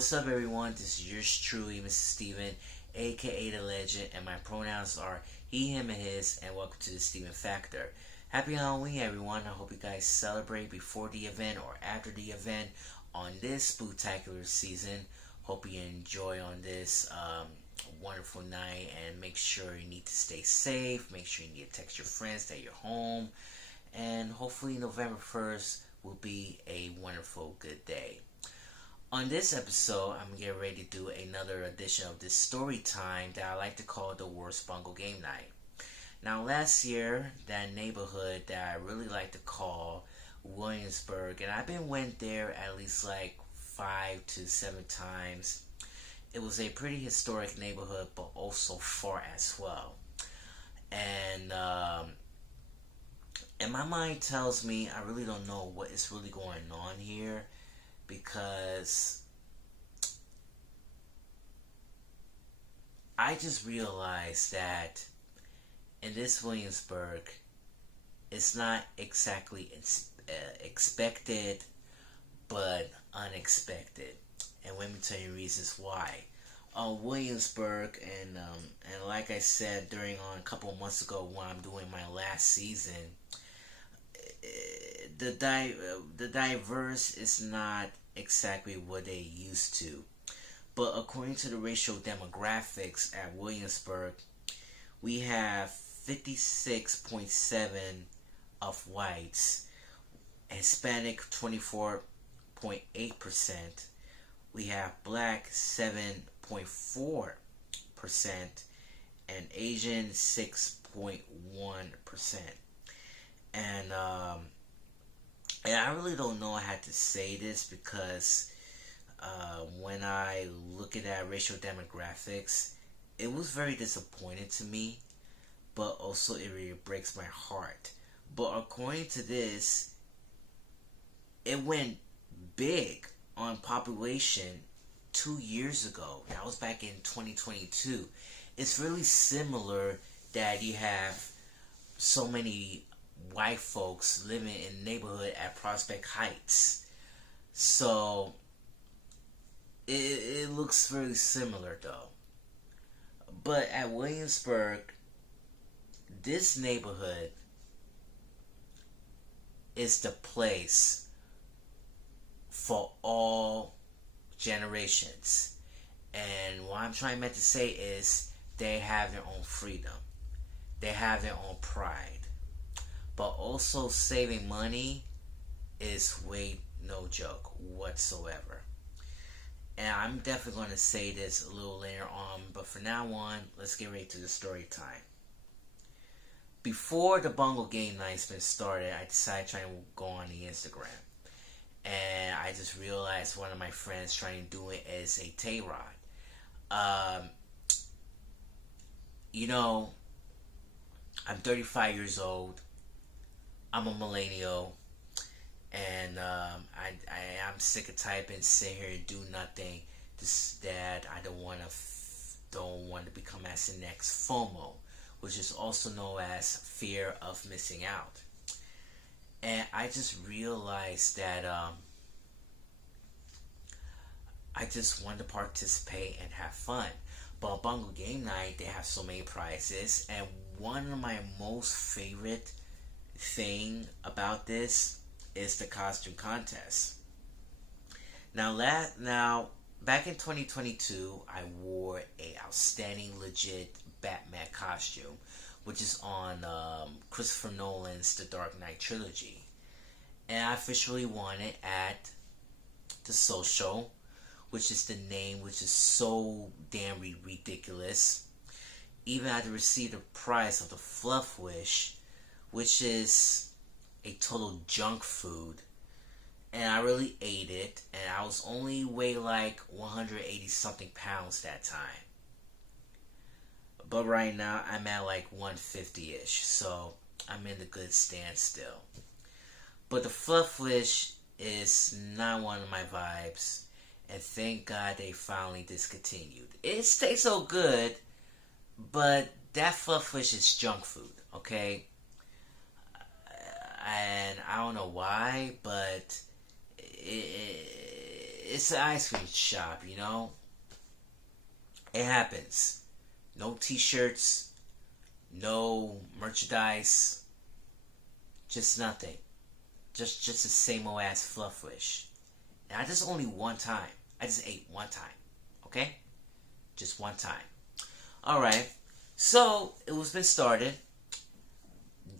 What's up, everyone? This is yours truly, Mr. Steven, aka The Legend, and my pronouns are he, him, and his, and welcome to the Steven Factor. Happy Halloween, everyone. I hope you guys celebrate before the event or after the event on this spooktacular season. Hope you enjoy on this wonderful night, and make sure you need to stay safe. Make sure you need to text your friends that you're home, and hopefully November 1st will be a wonderful, good day. On this episode, I'm getting ready to do another edition of this story time that I like to call the worst Bunco game night. Now, last year, that neighborhood that I really like to call Williamsburg, and I've been went there at least like 5 to 7 times. It was a pretty historic neighborhood, but also far as well. And my mind tells me I really don't know what is really going on here, because I just realized that in this Williamsburg, it's not exactly expected, but unexpected. And let me tell you reasons why. Williamsburg, and like I said during a couple of months ago when I'm doing my last season, the diverse is not exactly what they used to. But according to the racial demographics at Williamsburg, we have 56.7 of whites, Hispanic 24.8%, we have black 7.4%, and Asian 6.1%. And and I really don't know how to say this, because when I look at that racial demographics, it was very disappointing to me, but also it really breaks my heart. But according to this, it went big on population 2 years ago. That was back in 2022. It's really similar that you have so many white folks living in the neighborhood at Prospect Heights. So it looks very similar though. But at Williamsburg, this neighborhood is the place for all generations. And what I'm trying to say is they have their own freedom. They have their own pride. But also saving money is way no joke whatsoever. And I'm definitely going to say this a little later on, but for now on, let's get ready to the story time. Before the Bunco game night's been started, I decided to try to go on the Instagram. And I just realized one of my friends trying to do it as a tay rod. I'm 35 years old. I'm a millennial, and I'm sick of typing, sit here and do nothing. That I don't want to become as the next FOMO, which is also known as fear of missing out. And I just realized that I just want to participate and have fun. But Bunco Game Night, they have so many prizes, and one of my most favorite thing about this is the costume contest. Now back in 2022, I wore a outstanding legit Batman costume, which is on Christopher Nolan's The Dark Knight trilogy, and I officially won it at the Social, which is the name, which is so damn ridiculous. Even I had to receive the prize of the Fluff Wish, which is a total junk food, and I really ate it, and I was only weigh like 180 something pounds that time. But right now I'm at like 150-ish, so I'm in the good stand still. But the Fluff Wish is not one of my vibes, and thank God they finally discontinued. It tastes so good, but that Fluff Wish is junk food, okay? And I don't know why, but it's an ice cream shop, you know. It happens. No T-shirts, no merchandise, just nothing. Just the same old ass fluff wish. And I just only one time. I just ate one time. Okay? Just one time. Alright. So it was been started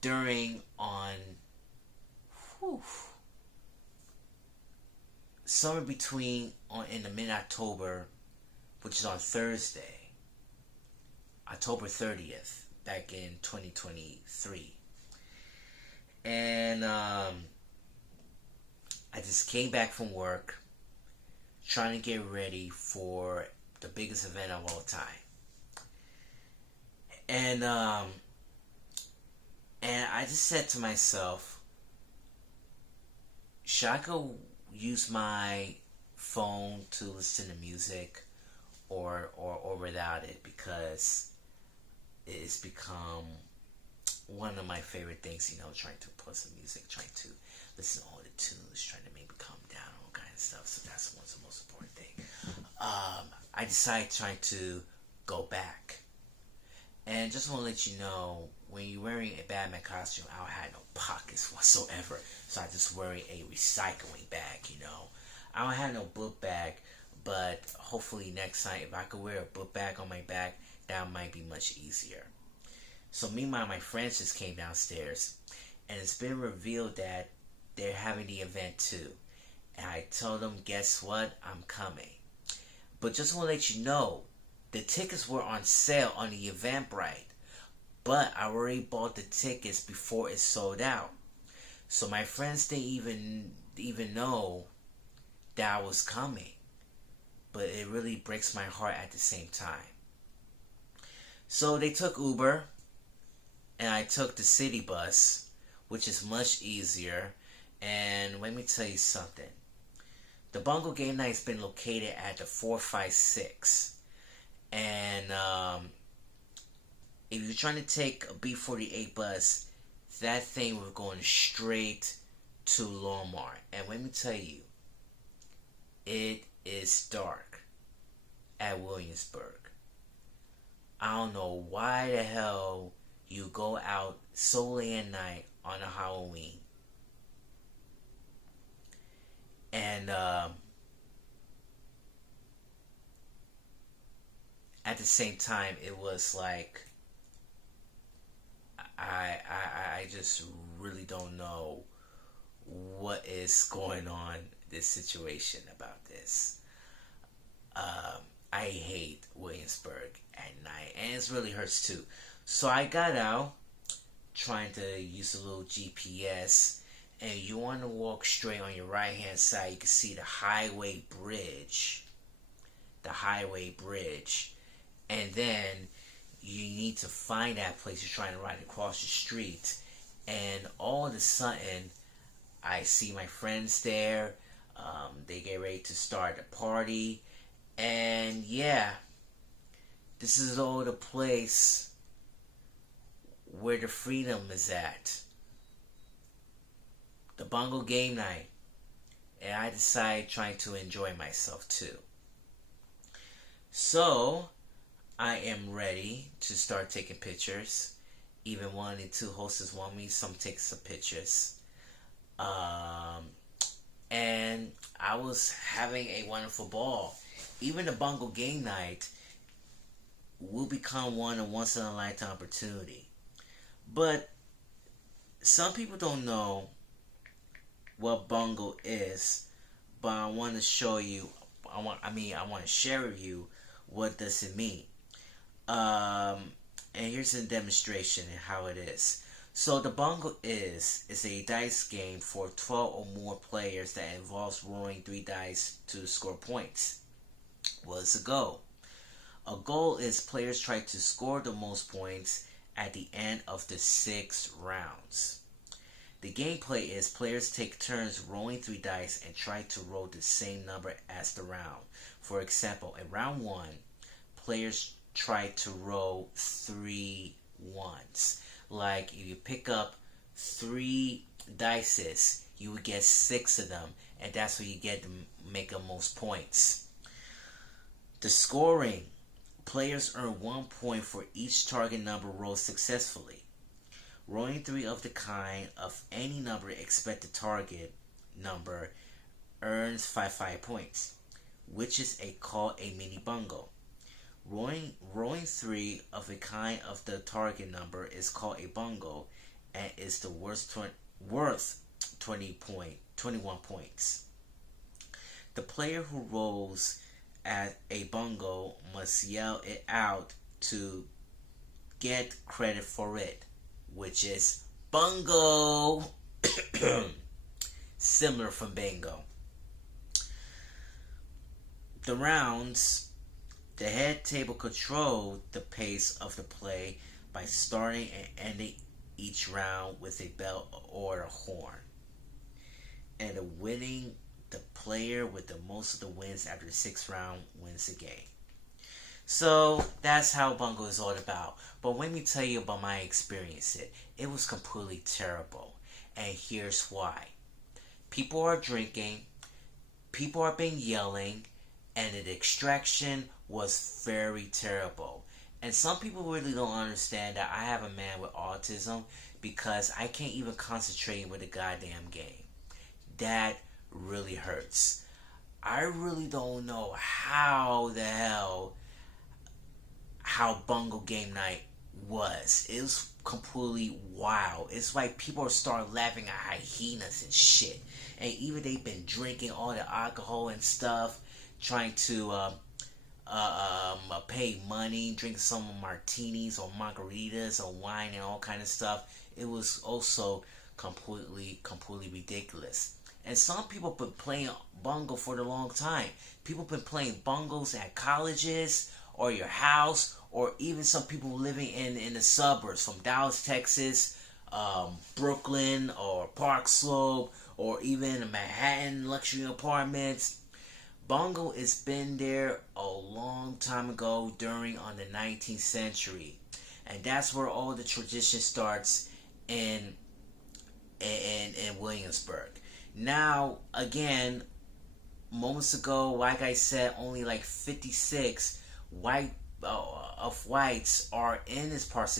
during on whew, somewhere between on in the mid October, which is on Thursday, October 30th, back in 2023. And I just came back from work trying to get ready for the biggest event of all time. And I just said to myself, should I go use my phone to listen to music or without it, because it's become one of my favorite things, you know, trying to put some music, trying to listen to all the tunes, trying to make me calm down, all kind of stuff. So that's what's the most important thing. I decided trying to go back. And just want to let you know, when you're wearing a Batman costume, I don't have no pockets whatsoever. So I just wearing a recycling bag, you know. I don't have no book bag, but hopefully next time, if I could wear a book bag on my back, that might be much easier. So meanwhile, my friends just came downstairs, and it's been revealed that they're having the event too. And I told them, guess what? I'm coming. But just want to let you know, the tickets were on sale on the Eventbrite, but I already bought the tickets before it sold out. So my friends didn't even know that I was coming. But it really breaks my heart at the same time. So they took Uber, and I took the city bus, which is much easier. And let me tell you something. The Bunco game night's been located at the 456. And if you're trying to take a B48 bus, that thing was going straight to Longmont. And let me tell you, it is dark at Williamsburg. I don't know why the hell you go out so late at night on a Halloween. And at the same time, it was like, I just really don't know what is going on, this situation about this. I hate Williamsburg at night, and it really hurts too. So I got out, trying to use a little GPS, and you want to walk straight on your right hand side, you can see the highway bridge. The highway bridge. And then you need to find that place you're trying to ride across the street. And all of a sudden, I see my friends there. They get ready to start a party. And yeah, this is all the place where the freedom is at. The Bunco game night. And I decided trying to enjoy myself too. So I am ready to start taking pictures. Even one of the two hosts want me some take some pictures. And I was having a wonderful ball. Even the Bunco game night will become one a once in a lifetime opportunity. But some people don't know what Bunco is, but I want to show you. I want to share with you what does it mean. And here's a demonstration and how it is. So the Bunco is a dice game for 12 or more players that involves rolling 3 dice to score points. What's the goal? A goal is players try to score the most points at the end of the 6 rounds. The gameplay is players take turns rolling 3 dice and try to roll the same number as the round. For example, in round 1, players try to roll 3 ones. Like if you pick up 3 dices, you would get 6 of them, and that's where you get to make the most points. The scoring. Players earn 1 point for each target number rolled successfully. Rolling 3 of the kind of any number except the target number earns 5 points, which is called a mini bungo. Rolling 3 of a kind of the target number is called a bungo and is the worth 21 points. The player who rolls at a bungo must yell it out to get credit for it, which is bungo. Similar from bingo. The rounds. The head table controls the pace of the play by starting and ending each round with a bell or a horn. And the player with the most of the wins after the 6th round wins the game. So that's how Bungo is all about. But let me tell you about my experience. It was completely terrible. And here's why. People are drinking, people are being yelling, and the distraction was very terrible. And some people really don't understand that I have a man with autism because I can't even concentrate with a goddamn game. That really hurts. I really don't know how the hell how Bungo game night was. It was completely wild. It's like people start laughing at hyenas and shit. And even they've been drinking all the alcohol and stuff, trying to pay money, drink some martinis or margaritas or wine and all kind of stuff. It was also completely ridiculous. And some people been playing Bungo for a long time. People been playing Bungos at colleges or your house, or even some people living in the suburbs from Dallas, Texas, Brooklyn, or Park Slope, or even Manhattan luxury apartments. Bungo has been there a long time ago on the 19th century. And that's where all the tradition starts in Williamsburg. Now, again, moments ago, like I said, only like 56 whites are in this on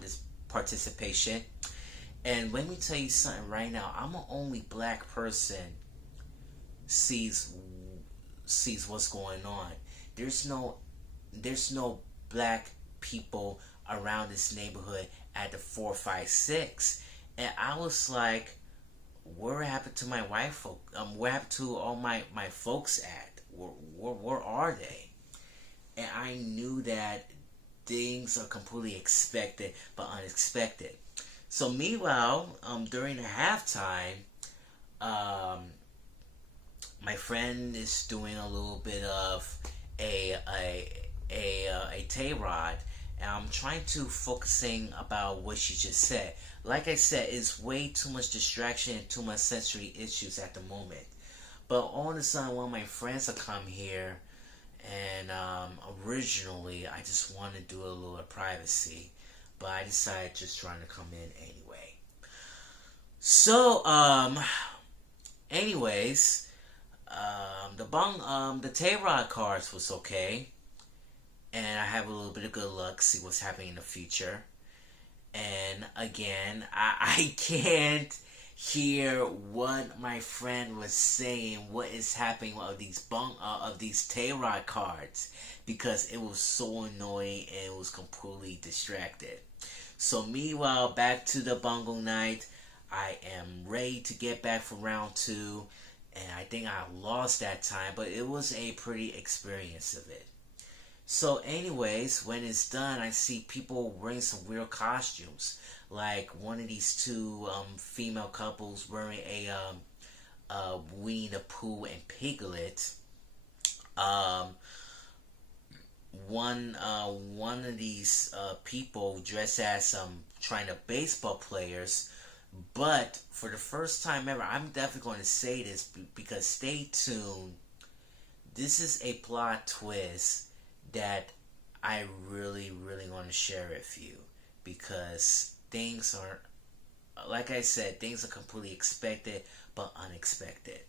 this participation. And let me tell you something right now. I'm the only black person sees what's going on. There's no black people around this neighborhood at the 456, and I was like, where happened to my white folk? Where happened to all my folks at? Where are they? And I knew that things are completely expected but unexpected. So meanwhile, during the halftime, my friend is doing a little bit of a Tay-Rod, and I'm trying to focusing about what she just said. Like I said, it's way too much distraction and too much sensory issues at the moment. But all of a sudden, one of my friends will come here, and originally I just wanted to do a little privacy, but I decided just trying to come in anyway. So, anyways, the Tay-Rod cards was okay, and I have a little bit of good luck, see what's happening in the future. And again, I can't hear what my friend was saying, what is happening of these Tay-Rod cards, because it was so annoying and it was completely distracted. So meanwhile, back to the Bungo night. I am ready to get back for round 2, and I think I lost that time, but it was a pretty experience of it. So anyways, when it's done, I see people wearing some weird costumes. Like one of these two female couples wearing a Winnie the Pooh and Piglet. One of these people dressed as China baseball players. But for the first time ever, I'm definitely going to say this because stay tuned. This is a plot twist that I really want to share with you, because things like I said, things are completely expected but unexpected.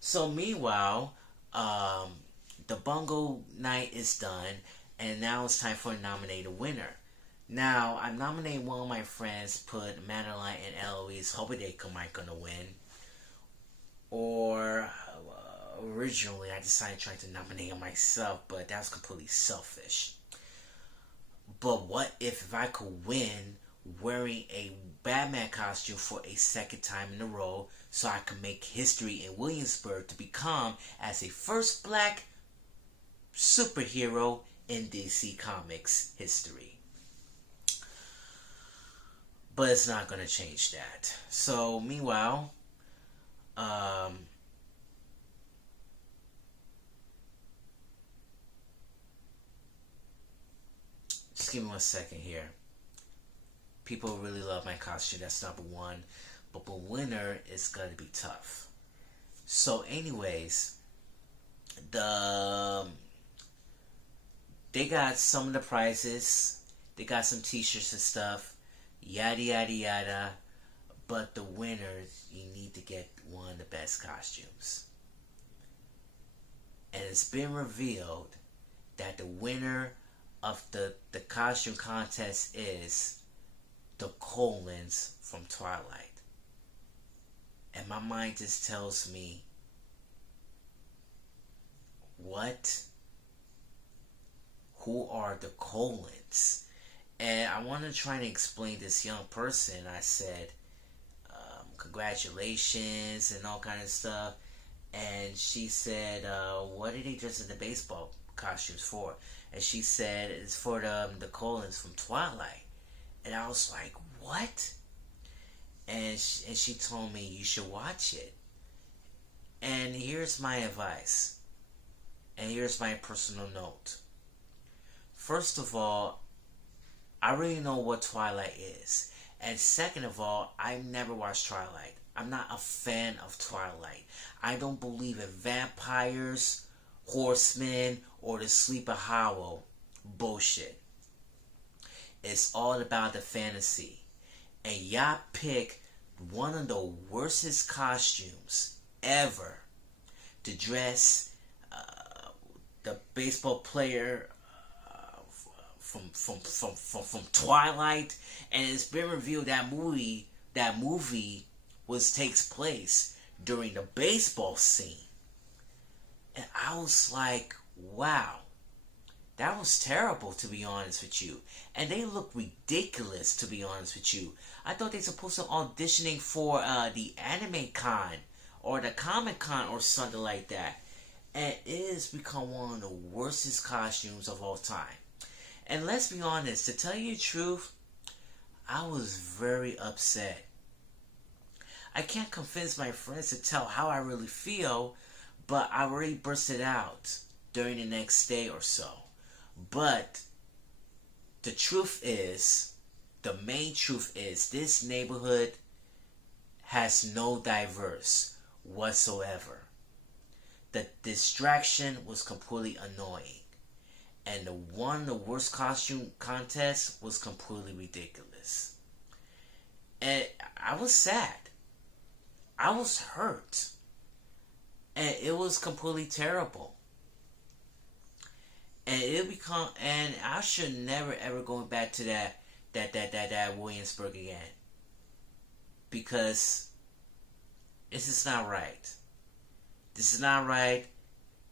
So meanwhile, the Bungo night is done, and now it's time for a nominate a winner. Now, I'm nominating one of my friends, put Madeline and Eloise, hoping they might gonna win. Or originally, I decided trying to nominate myself, but that was completely selfish. But what if I could win wearing a Batman costume for a second time in a row, so I could make history in Williamsburg to become as a first black superhero in DC Comics history? But it's not going to change that. So, meanwhile, just give me 1 second here. People really love my costume. That's number one. But the winner is going to be tough. So, anyways, they got some of the prizes. They got some T-shirts and stuff. Yada yada yada. But the winner, you need to get one of the best costumes. And it's been revealed that the winner of the costume contest is the Colons from Twilight. And my mind just tells me, what? Who are the Colons? And I want to try to explain this young person. I said, congratulations and all kind of stuff. And she said, what did they dress in the baseball costumes for? And she said, it's for the Colons from Twilight. And I was like, what? And she told me, you should watch it. And here's my advice. And here's my personal note. First of all, I really know what Twilight is. And second of all, I've never watched Twilight. I'm not a fan of Twilight. I don't believe in vampires, horsemen, or the Sleepy Hollow bullshit. It's all about the fantasy. And y'all pick one of the worstest costumes ever to dress the baseball player from Twilight, and it's been revealed that movie takes place during the baseball scene. And I was like, wow, that was terrible, to be honest with you. And they look ridiculous, to be honest with you. I thought they were supposed to auditioning for the Anime Con or the Comic Con or something like that. And it has become one of the worstest costumes of all time. And let's be honest, to tell you the truth, I was very upset. I can't convince my friends to tell how I really feel, but I already bursted out during the next day or so. But the truth is, the main truth is, this neighborhood has no diverse whatsoever. The distraction was completely annoying. And one of the worst costume contests was completely ridiculous. And I was sad. I was hurt. And it was completely terrible. And I should never ever go back to that Williamsburg again. Because this is not right. This is not right.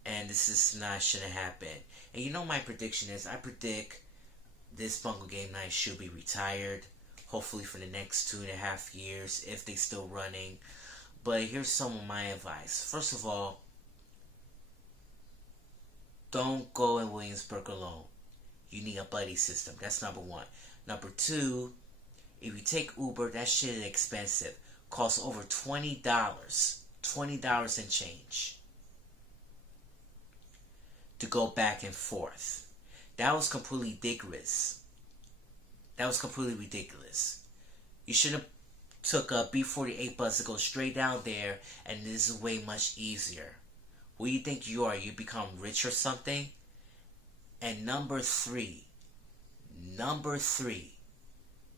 And this is not shouldn't happen. And you know my prediction is, I predict this Bunco Game Night should be retired. Hopefully for the next 2.5 years, if they still running. But here's some of my advice. First of all, don't go in Williamsburg alone. You need a buddy system. That's number one. Number two, if you take Uber, that shit is expensive. Costs over $20. $20 and change. To go back and forth. That was completely ridiculous. That was completely ridiculous. You should have took a B48 bus to go straight down there, and this is way much easier. Who do you think you are? You become rich or something? And number three,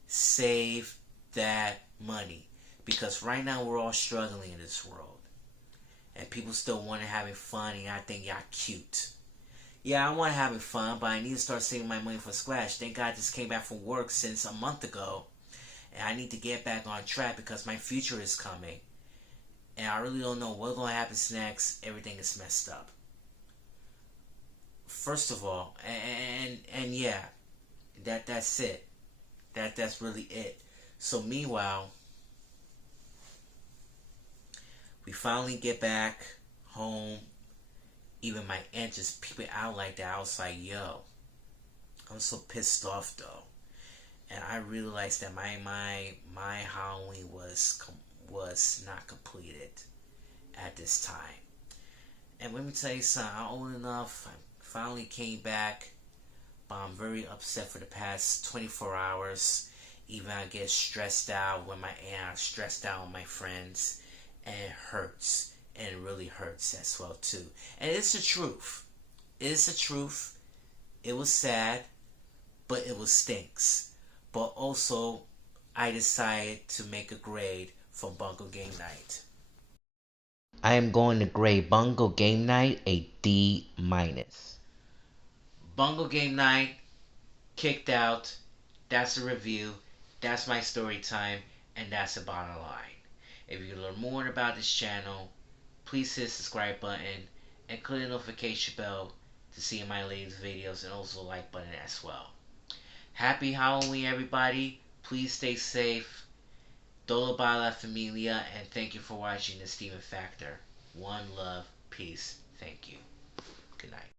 save that money. Because right now we're all struggling in this world. And people still want to having fun, and I think y'all cute. Yeah, I want to having fun, but I need to start saving my money for scratch. Thank God I just came back from work since a month ago. And I need to get back on track because my future is coming. And I really don't know what's going to happen next. Everything is messed up. First of all, and yeah, that's it. That's really it. So meanwhile, we finally get back home. Even my aunt just peeped it out like that. I was like, yo, I'm so pissed off though. And I realized that my Halloween was not completed at this time. And let me tell you something. I'm old enough. I finally came back, but I'm very upset for the past 24 hours. Even I get stressed out when my aunt, stressed out with my friends, and it hurts. And it really hurts as well too. And it's the truth. It's the truth. It was sad, but it was stinks. But also, I decided to make a grade for Bunco Game Night. I am going to grade Bunco Game Night a D minus. Bunco Game Night kicked out. That's the review. That's my story time, and that's the bottom line. If you learn more about this channel, please hit the subscribe button and click the notification bell to see my latest videos, and also the like button as well. Happy Halloween, everybody. Please stay safe. Dolo by la familia, and thank you for watching the Steven Factor. One love, peace, thank you. Good night.